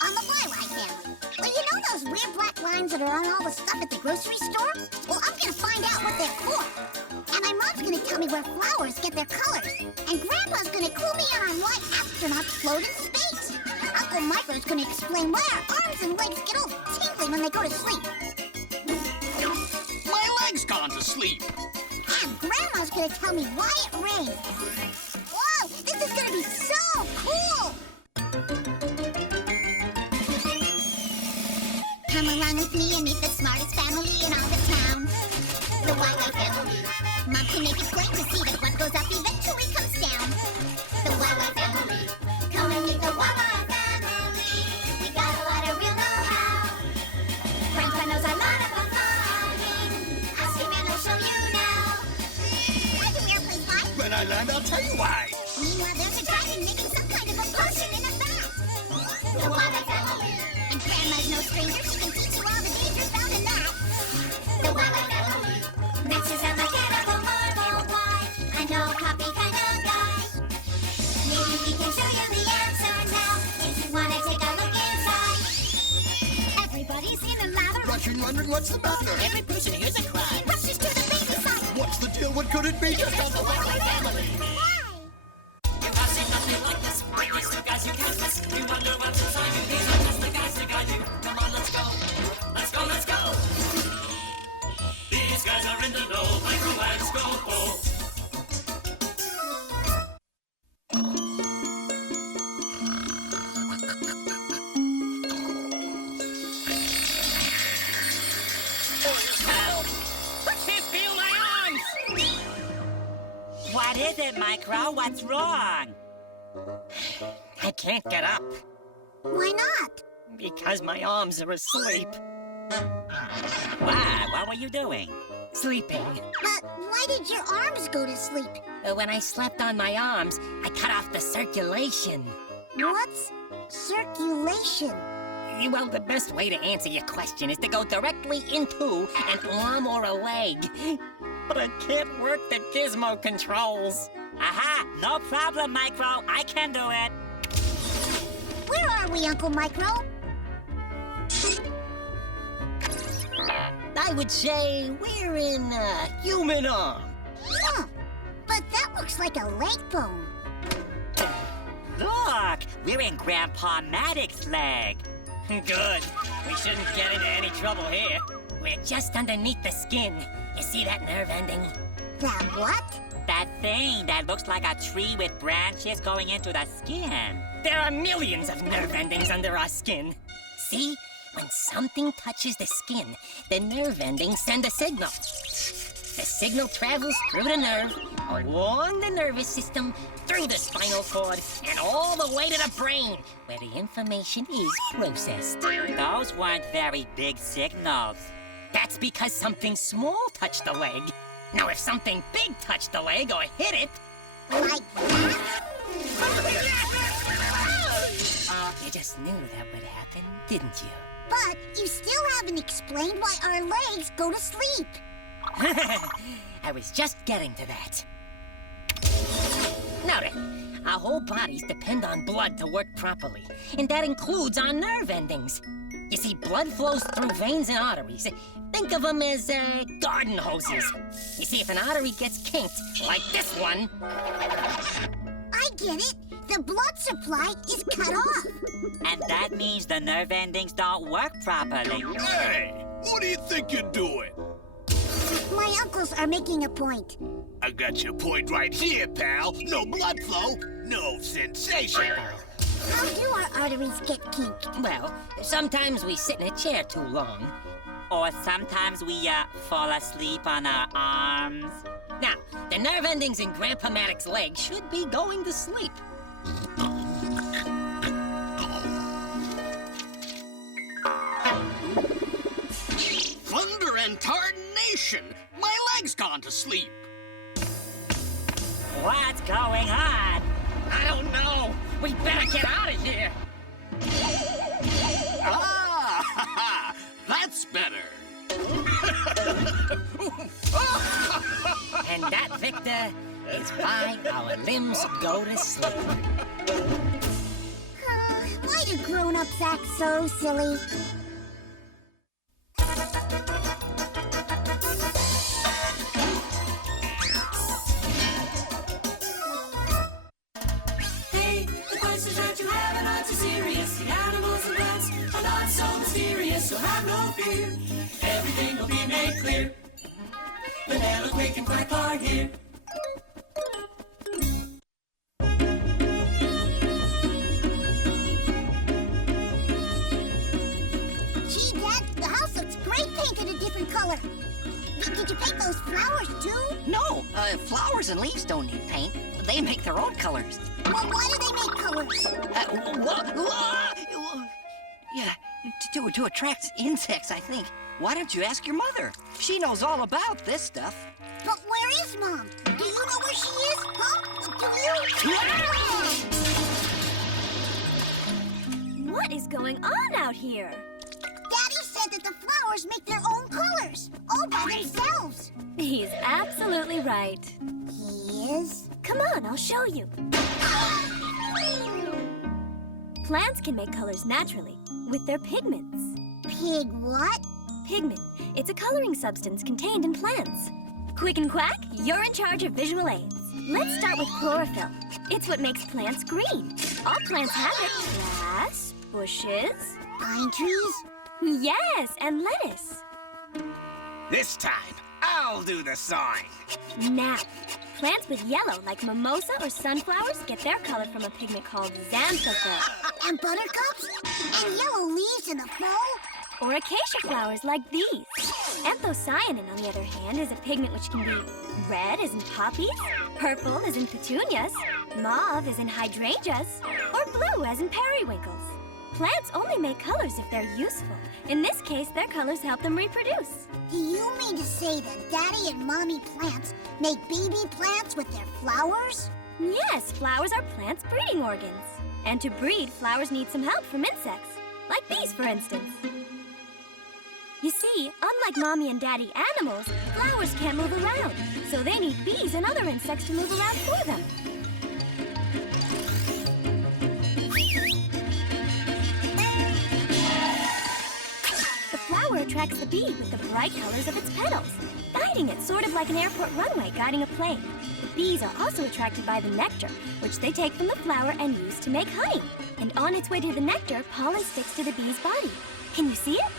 on the YY family. Well, you know those weird black lines that are on all the stuff at the grocery store? Well, I'm gonna find out what they're for. And my mom's gonna tell me where flowers get their colors. And Grandpa's gonna clue me in on why astronauts float in space. Uncle Micro's gonna explain why our arms and legs get all tingly when they go to sleep. My leg's gone to sleep. And Grandma's gonna tell me why it rains. Whoa, this is gonna be so cool! Come along with me and meet the smartest family in all the town. The YY family. Mom can make it plain to see that what goes up eventually comes down. The YY family. Come and meet the YY family. We got a lot of real know-how. Grandpa knows a lot about farming. Ask him and he'll show you now. Why do airplanes fly? When I land, I'll tell you why. Meanwhile, there's a dragon making some kind of a potion in a vat. The YY family. And Grandma's no stranger. She can teach you all the dangers found in that. The YY family. Next is a mechanical marvel. Why? I know copy kind of guy. Maybe he can show you the answer now. If you want to take a look inside. Everybody's in a lather. Rushing, wondering what's the matter. Every person hears a cry. Rushes to the baby side. What's the deal? What could it be? Just the YY family. You have seen nothing like this. With these two guys you can't miss. You wonder what's inside you. These are just the guys that guide you. Come on, let's go. Let's go, let's go. These guys are in the know. Microwaves go. Feel my arms! What is it, Micro? What's wrong? I can't get up. Why not? Because my arms are asleep. Why? What were you doing? Sleeping. But why did your arms go to sleep? When I slept on my arms, I cut off the circulation. What's circulation? Well, the best way to answer your question is to go directly into an arm or a leg. But I can't work the gizmo controls. Aha! No problem, Micro. I can do it. Where are we, Uncle Micro? I would say we're in a human arm. Huh. But that looks like a leg bone. Look! We're in Grandpa Maddox's leg. Good. We shouldn't get into any trouble here. We're just underneath the skin. You see that nerve ending? That what? That thing that looks like a tree with branches going into the skin. There are millions of nerve endings under our skin. See? When something touches the skin, the nerve endings send a signal. The signal travels through the nerve, along the nervous system, through the spinal cord, and all the way to the brain, where the information is processed. Those weren't very big signals. That's because something small touched the leg. Now, if something big touched the leg or hit it... Like that? You just knew that would happen, didn't you? But you still haven't explained why our legs go to sleep. I was just getting to that. Now then, our whole bodies depend on blood to work properly, and that includes our nerve endings. You see, blood flows through veins and arteries. Think of them as garden hoses. You see, if an artery gets kinked, like this one... I get it. The blood supply is cut off. And that means the nerve endings don't work properly. Hey, what do you think you're doing? My uncles are making a point. I got your point right here, pal. No blood flow, no sensation. How do our arteries get kinked? Well, sometimes we sit in a chair too long. Or sometimes we, fall asleep on our arms. Now, the nerve endings in Grandpa Maddox's leg should be going to sleep. Thunder and tarnation! My leg's gone to sleep. What's going on? I don't know. We better get out of here. Ah, that's better. And that, Victor, is why our limbs go to sleep. Why do grown grown-ups act so silly. Hey, the questions that you have are not too serious. The animals and plants are not so mysterious, so have no fear. Everything will be made clear. Vanilla, Quick, and Quack are here. Gee, Dad, the house looks great painted a different color. Did you paint those flowers, too? No, flowers and leaves don't need paint. They make their own colors. Well, why do they make colors? Yeah, to attract insects, I think. Why don't you ask your mother? She knows all about this stuff. But where is Mom? Do you know where she is? Huh? Do you? What is going on out here? Daddy said that the flowers make their own colors, all by themselves. He's absolutely right. He is? Come on, I'll show you. Plants can make colors naturally with their pigments. Pig what? Pigment. It's a coloring substance contained in plants. Quick and Quack, you're in charge of visual aids. Let's start with chlorophyll. It's what makes plants green. All plants have it. Grass, bushes. Pine trees? Yes, and lettuce. This time, I'll do the sign. Now, plants with yellow, like mimosa or sunflowers, get their color from a pigment called xanthophyll. And buttercups? And yellow leaves in the fall? Or acacia flowers like these. Anthocyanin, on the other hand, is a pigment which can be red as in poppies, purple as in petunias, mauve as in hydrangeas, or blue as in periwinkles. Plants only make colors if they're useful. In this case, their colors help them reproduce. Do you mean to say that Daddy and Mommy plants make baby plants with their flowers? Yes, flowers are plants' breeding organs. And to breed, flowers need some help from insects. Like these, for instance. You see, unlike Mommy and Daddy animals, flowers can't move around. So they need bees and other insects to move around for them. The flower attracts the bee with the bright colors of its petals, guiding it sort of like an airport runway guiding a plane. The bees are also attracted by the nectar, which they take from the flower and use to make honey. And on its way to the nectar, pollen sticks to the bee's body. Can you see it?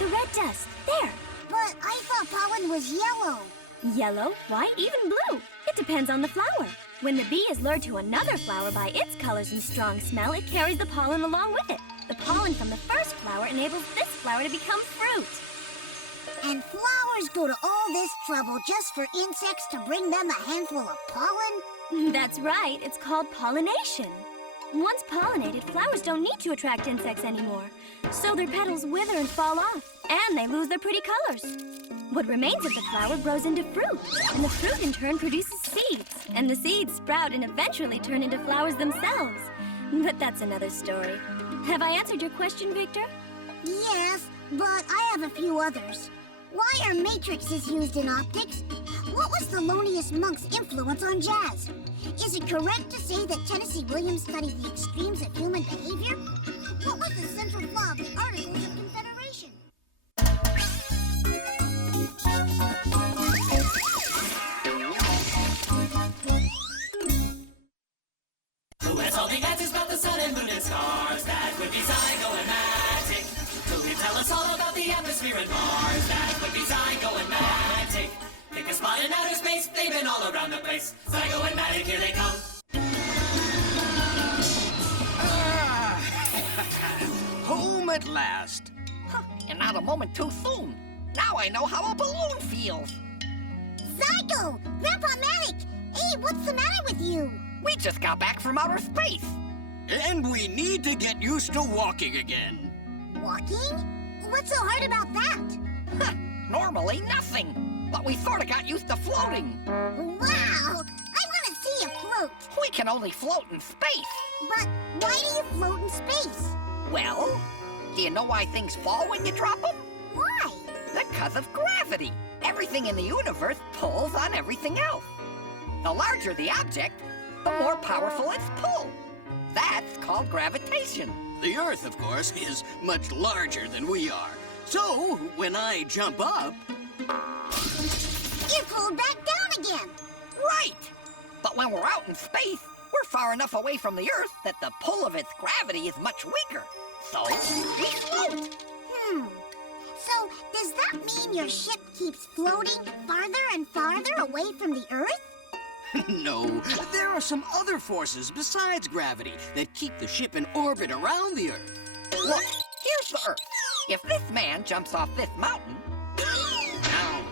The red dust, there. But I thought pollen was yellow. Yellow, white, even blue. It depends on the flower. When the bee is lured to another flower by its colors and strong smell, it carries the pollen along with it. The pollen from the first flower enables this flower to become fruit. And flowers go to all this trouble just for insects to bring them a handful of pollen? That's right, it's called pollination. Once pollinated, flowers don't need to attract insects anymore. So their petals wither and fall off, and they lose their pretty colors. What remains of the flower grows into fruit, and the fruit in turn produces seeds. And the seeds sprout and eventually turn into flowers themselves. But that's another story. Have I answered your question, Victor? Yes, but I have a few others. Why are matrices used in optics? What was Thelonious Monk's influence on jazz? Is it correct to say that Tennessee Williams studied the extremes of human behavior? What was the central flaw of the Articles of Confederation? Who has all the answers about the sun and moon and stars? That would be Zygo and Magic. Who can tell us all about the atmosphere and Mars? That would be Zygo and Magic. Pick a spot in outer space, they've been all around the place. Zygo and Magic, here they come. Home at last. And not a moment too soon. Now I know how a balloon feels. Zygo! Grandpa Manic! Hey, what's the matter with you? We just got back from outer space. And we need to get used to walking again. Walking? What's so hard about that? Normally nothing. But we sort of got used to floating. Wow! I want to see you float. We can only float in space. But why do you float in space? Well, do you know why things fall when you drop them? Why? Because of gravity. Everything in the universe pulls on everything else. The larger the object, the more powerful its pull. That's called gravitation. The Earth, of course, is much larger than we are. So, when I jump up... You're pulled back down again. Right! But when we're out in space, we're far enough away from the Earth that the pull of its gravity is much weaker. So, we float. So, does that mean your ship keeps floating farther and farther away from the Earth? No, there are some other forces besides gravity that keep the ship in orbit around the Earth. Look, here's the Earth. If this man jumps off this mountain, Ouch!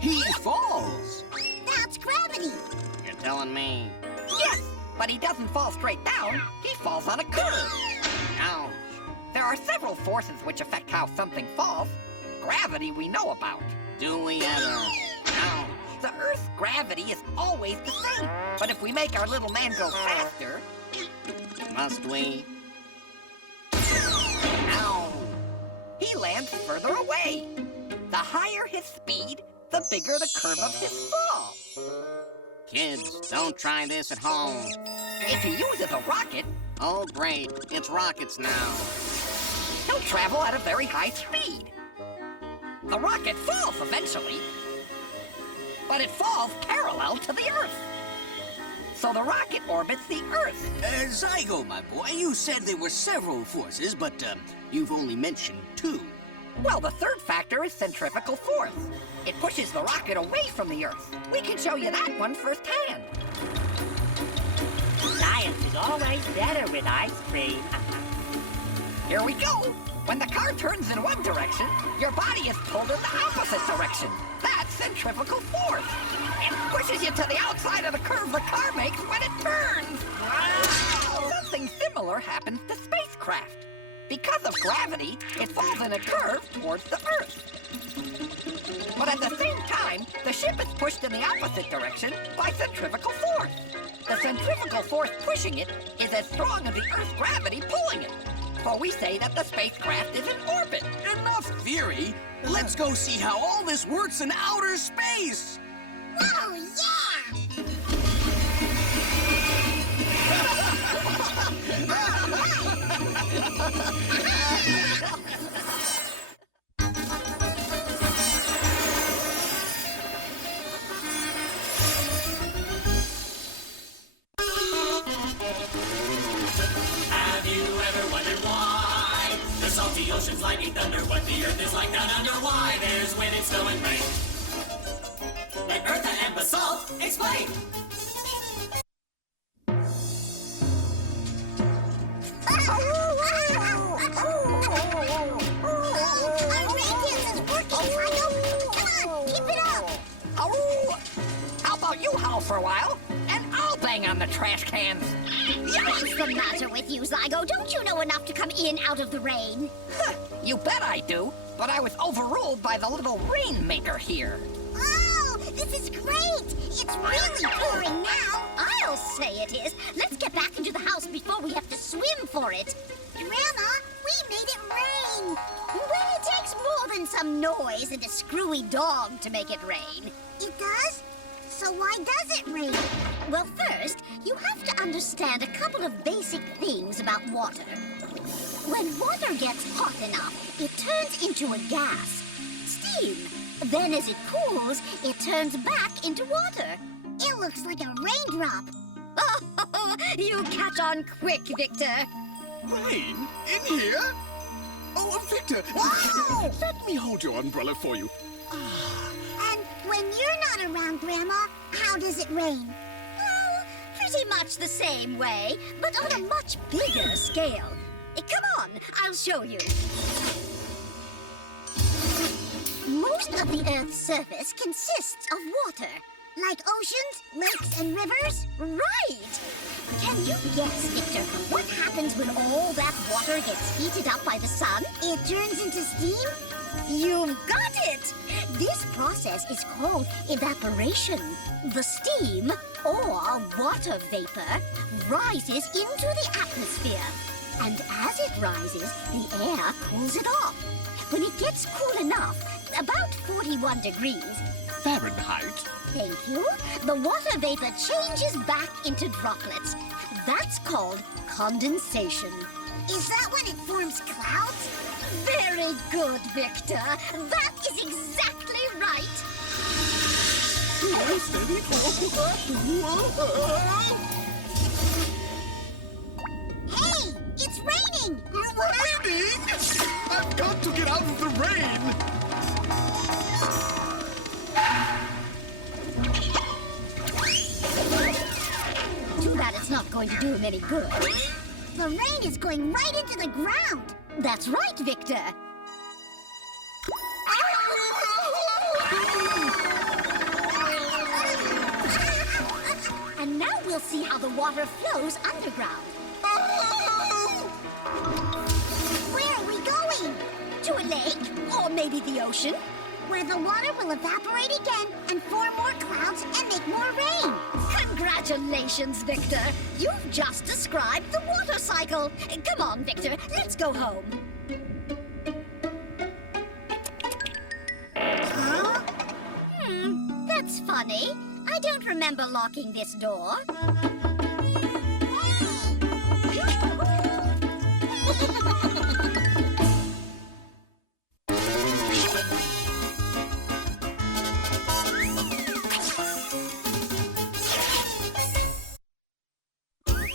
He falls! That's gravity. You're telling me? yes, but he doesn't fall straight down. He falls on a curve. Ouch! There are several forces which affect how something falls. Gravity we know about. Do we ever? Ouch! The Earth's gravity is always the same. But if we make our little man go faster, Must we? ow, he lands further away. The higher his speed, the bigger the curve of his fall. Kids, don't try this at home. If he uses a rocket, Oh, great. It's rockets now. he'll travel at a very high speed. The rocket falls eventually, but it falls parallel to the Earth. So the rocket orbits the Earth. Zygo, my boy, you said there were several forces, but you've only mentioned two. Well, the third factor is centrifugal force. It pushes the rocket away from the Earth. We can show you that one firsthand. Science is always better with ice cream. Here we go. When the car turns in one direction, your body is pulled in the opposite direction. That's centrifugal force. It pushes you to the outside of the curve the car makes when it turns. Something similar happens to spacecraft. Because of gravity, it falls in a curve towards the Earth. But at the same time, the ship is pushed in the opposite direction by centrifugal force. The centrifugal force pushing it is as strong as the Earth's gravity pulling it. So we say that the spacecraft is in orbit. Enough theory. Let's go see how all this works in outer space. Whoa, yeah! Have you ever wondered why the salty ocean's lightning thunder? What the Earth is like down under? Why there's wind and snow and rain? Let Eartha and Basalt explain. Our radiance is working, Zygo. Come on, keep it up. Oh, how about you howl for a while, and I'll bang on the trash cans. What's the matter with you, Zygo? Don't you know enough to come in out of the rain? Huh, you bet I do, but I was overruled by the little rainmaker here. Oh, this is great. It's really pouring now. I'll say it is. Let's get back into the house before we have to swim for it. Grandma, we made it rain. Well, it takes more than some noise and a screwy dog to make it rain. It does? So why does it rain? Well, first, you have to understand a couple of basic things about water. When water gets hot enough, it turns into a gas, steam. Then as it cools, it turns back into water. It looks like a raindrop. Oh, you catch on quick, Victor. Rain? In here? Oh, Victor! Whoa! Let me hold your umbrella for you. And when you're not around, Grandma, how does it rain? Well, pretty much the same way, but on a much bigger scale. Come on, I'll show you. Most of the Earth's surface consists of water. Like oceans, lakes, and rivers? Right! Can you guess, Victor, what happens when all that water gets heated up by the sun? It turns into steam? You've got it! This process is called evaporation. The steam, or water vapor, rises into the atmosphere. And as it rises, the air cools it off. When it gets cool enough, about 41 degrees, Fahrenheit. thank you, the water vapor changes back into droplets. That's called condensation. Is that when it forms clouds? Very good, Victor. That is exactly right. Hey, it's raining! Raining? I've got to get out of the rain! Too bad it's not going to do him any good. The rain is going right into the ground. That's right, Victor. And now we'll see how the water flows underground. Where are we going? To a lake, or maybe the ocean, where the water will evaporate again and form more clouds and make more rain. Congratulations, Victor. You've just described the water cycle. Come on, Victor, let's go home. Huh? That's funny. I don't remember locking this door.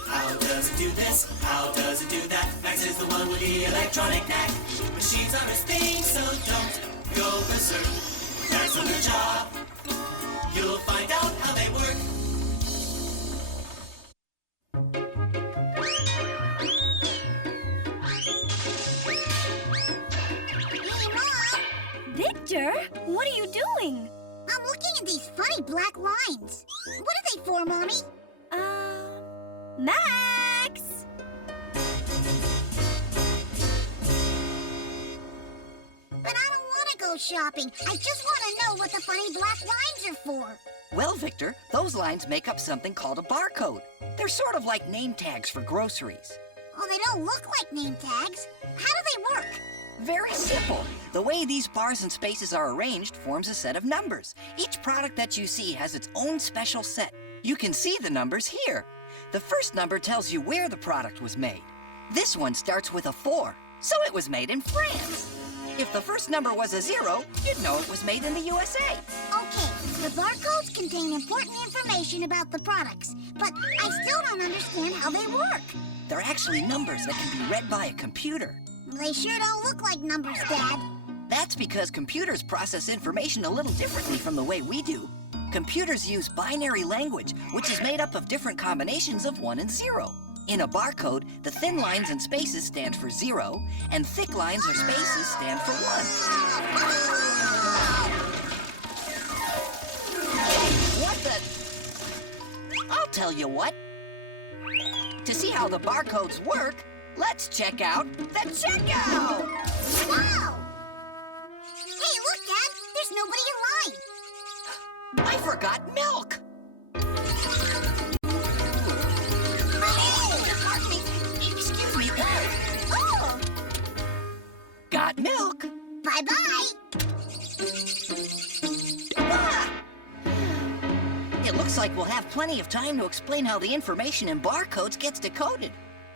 How does it do this? How does it do that? Max is the one with the electronic knack. Machines are his thing, so don't go berserk. That's on the job. You'll find out how they work. Hey, Mom! Victor, what are you doing? I'm looking at these funny black lines. What are they for, Mommy? Max! But I don't want to go shopping. I just want to know what the funny black lines are for. Well, Victor, those lines make up something called a barcode. They're sort of like name tags for groceries. Oh, they don't look like name tags. How do they work? Very simple. The way these bars and spaces are arranged forms a set of numbers. Each product that you see has its own special set. You can see the numbers here. The first number tells you where the product was made. This one starts with a 4, so it was made in France. If the first number was a 0, you'd know it was made in the USA. Okay, the barcodes contain important information about the products, but I still don't understand how they work. They're actually numbers that can be read by a computer. They sure don't look like numbers, Dad. That's because computers process information a little differently from the way we do. Computers use binary language, which is made up of different combinations of 1 and 0. In a barcode, the thin lines and spaces stand for 0, and thick lines or spaces stand for 1. What the? I'll tell you what. To see how the barcodes work, let's check out the checkout! Wow! Hey, look, Dad! There's nobody in line! I forgot milk! Pardon me. Excuse me. Oh! Got milk! Bye-bye! Ah! It looks like we'll have plenty of time to explain how the information in barcodes gets decoded.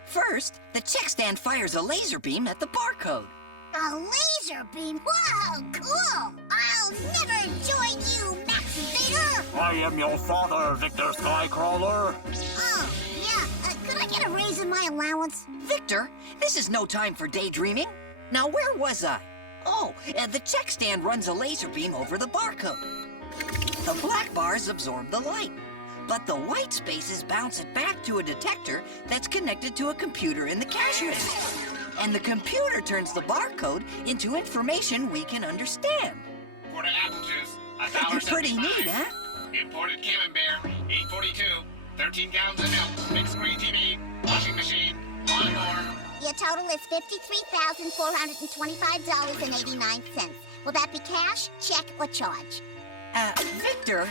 First, the check stand fires a laser beam at the barcode. A laser beam? Wow, cool! I'll never join you, Max Vader! I am your father, Victor Skycrawler. Oh, yeah. Could I get a raise in my allowance? Victor, this is no time for daydreaming. Now, where was I? Oh, the check stand runs a laser beam over the barcode. The black bars absorb the light, but the white spaces bounce it back to a detector that's connected to a computer in the cash register. And the computer turns the barcode into information we can understand. Quarter apple juice, $1.75. Pretty neat, huh? Imported Camembert, $8.42. 13 gallons of milk, big screen TV, washing machine, lawnmower. Your total is $53,425.89. Will that be cash, check, or charge? Victor,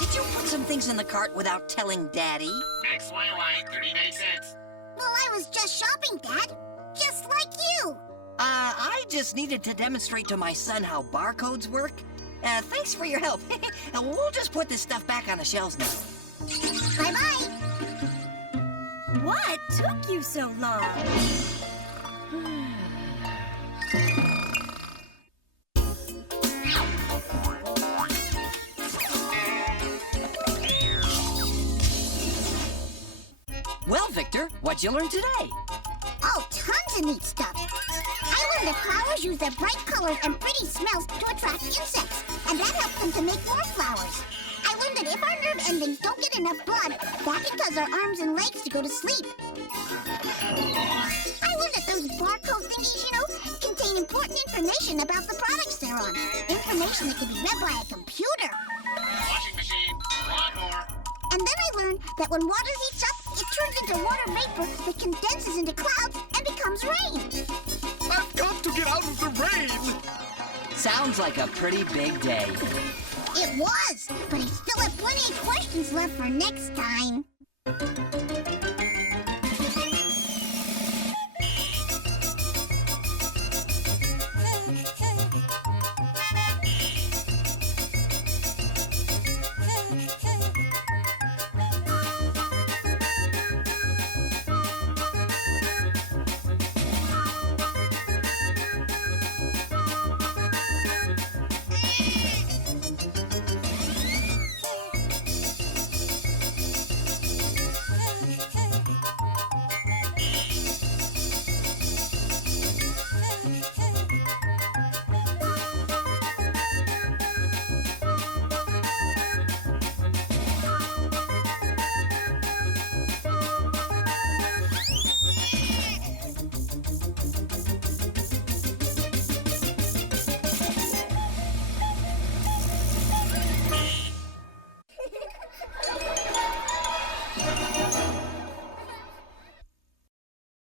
did you put some things in the cart without telling Daddy? XYY, 39 cents. Well, I was just shopping, Dad. Just like you. I just needed to demonstrate to my son how barcodes work. Thanks for your help. We'll just put this stuff back on the shelves now. Bye-bye. What took you so long? What'd you learn today? Oh, tons of neat stuff. I learned that flowers use their bright colors and pretty smells to attract insects, and that helps them to make more flowers. I learned that if our nerve endings don't get enough blood, that can cause our arms and legs to go to sleep. I learned that those barcode thingies, contain important information about the products they're on. Information that can be read by a computer. Washing machine, lawnmower. And then I learned that when water heats up, it turns into water vapor that condenses into clouds and becomes rain. I've got to get out of the rain! Sounds like a pretty big day. It was, but I still have plenty of questions left for next time.